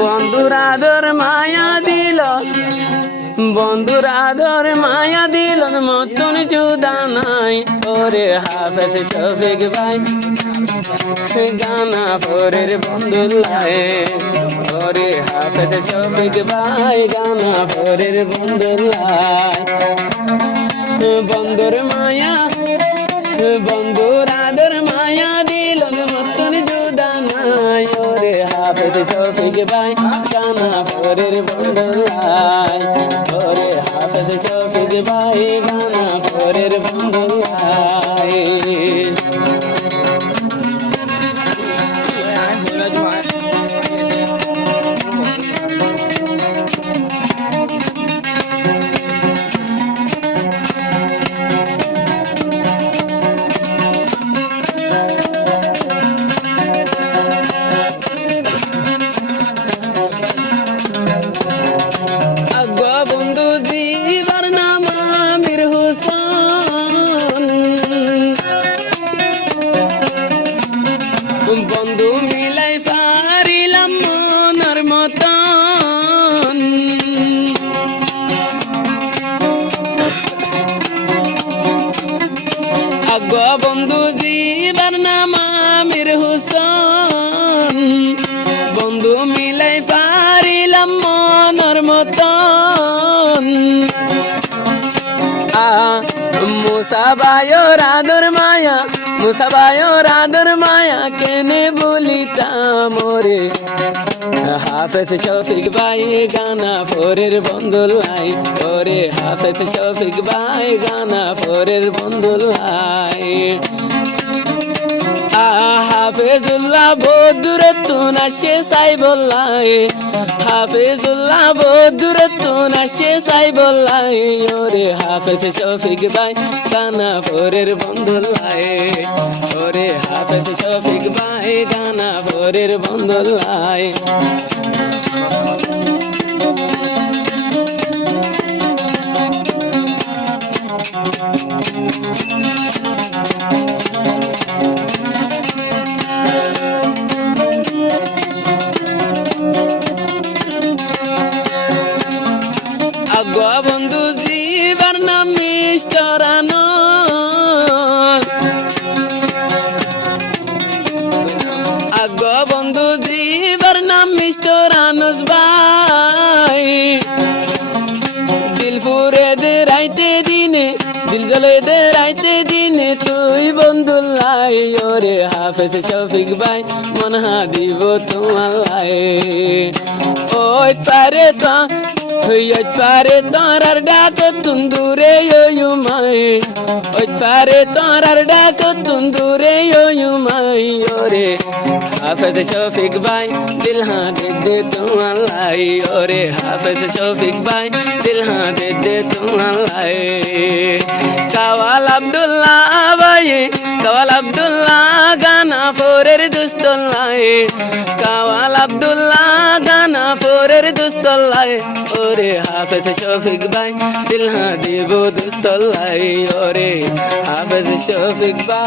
বন্ধুর আদর মায়া দিল, বন্ধুর আদর মায়া দিল, মতন জুদা নাই। ওরে হাফেজ শফিক ভাই গানা পরের বন্ধুল্লায়, ওরে হাফেজ শফিক ভাই গানা পরের বন্ধুল্লায়। বন্ধুর মায়া, বন্ধুর আদর মায়া দিল, মতন জুদা নাই। ওরে হাফেজ শফিক ভাই গানা পরের বন্ধুল্লায়, ওরে হাফেজ শফিক ভাই গানা পরের বন্ধুল্লায়। বন্ধু জীবন নাম আমির হোসেন, বন্ধু মিলাই পারিলাম মনের মতন। বন্ধু জীবন নাম আমির হোসেন, বন্ধু মিলাই পারিলাম মনের মতন। মুসাবায়োর আদর মায়া, মুসাবায়োর আদর মায়া কেনে বলিতাম। ওরে হাফেজ শফিক ভাই গানা পরের বন্ধুল্লাই, ওরে হাফেজ শফিক ভাই গানা পরের বন্ধুল্লাই। হাফেজুল্লাহ বদুরতুন আসে সাইবুল্লাহ, হাফেজুল্লাহ বদুরতুন আসে সাইবুল্লাহ। ওরে হাফেজ শফিক ভাই গানা পরের বন্ধুল্লাহ, ওরে হাফেজ শফিক ভাই গানা পরের বন্ধুল্লাহ। বন্ধু জীবন নাম মিস্টার আনোস, বন্ধু জীবন নাম মিস্টার আনোস ভাই। দিল ফুরে দে রাইতে দিনে, দিল জ্বলে দে রাইতে দিনে তুই বন্ধুল্লাই। ওরে হাফেজ শফিক ভাই মনহা দিব তোমার, ওই পারে তো ওই পারে তোরার ডাক তুন্দুরে মাই, ওই পারে তোরার ডাক তুন্দুরে মাই। ওরে হাফেজ শফিক ভাই দিল হা দে দে তোমার লাই, ওরে হাফেজ শফিক ভাই দিল হা দে দে তোমার লাই। কাওয়াল আব্দুল্লাহ ভাই, কাওয়াল আব্দুল্লাহ গানা পরের দুস্তল্লাই, কাওয়াল আব্দুল্লাহ গানা পরের দুস্তল্লাই। ওরে হাফেজ শফিক ভাই দিল হা দিব দুস্তল্লাই, ওরে হাফেজ শফিক ভাই।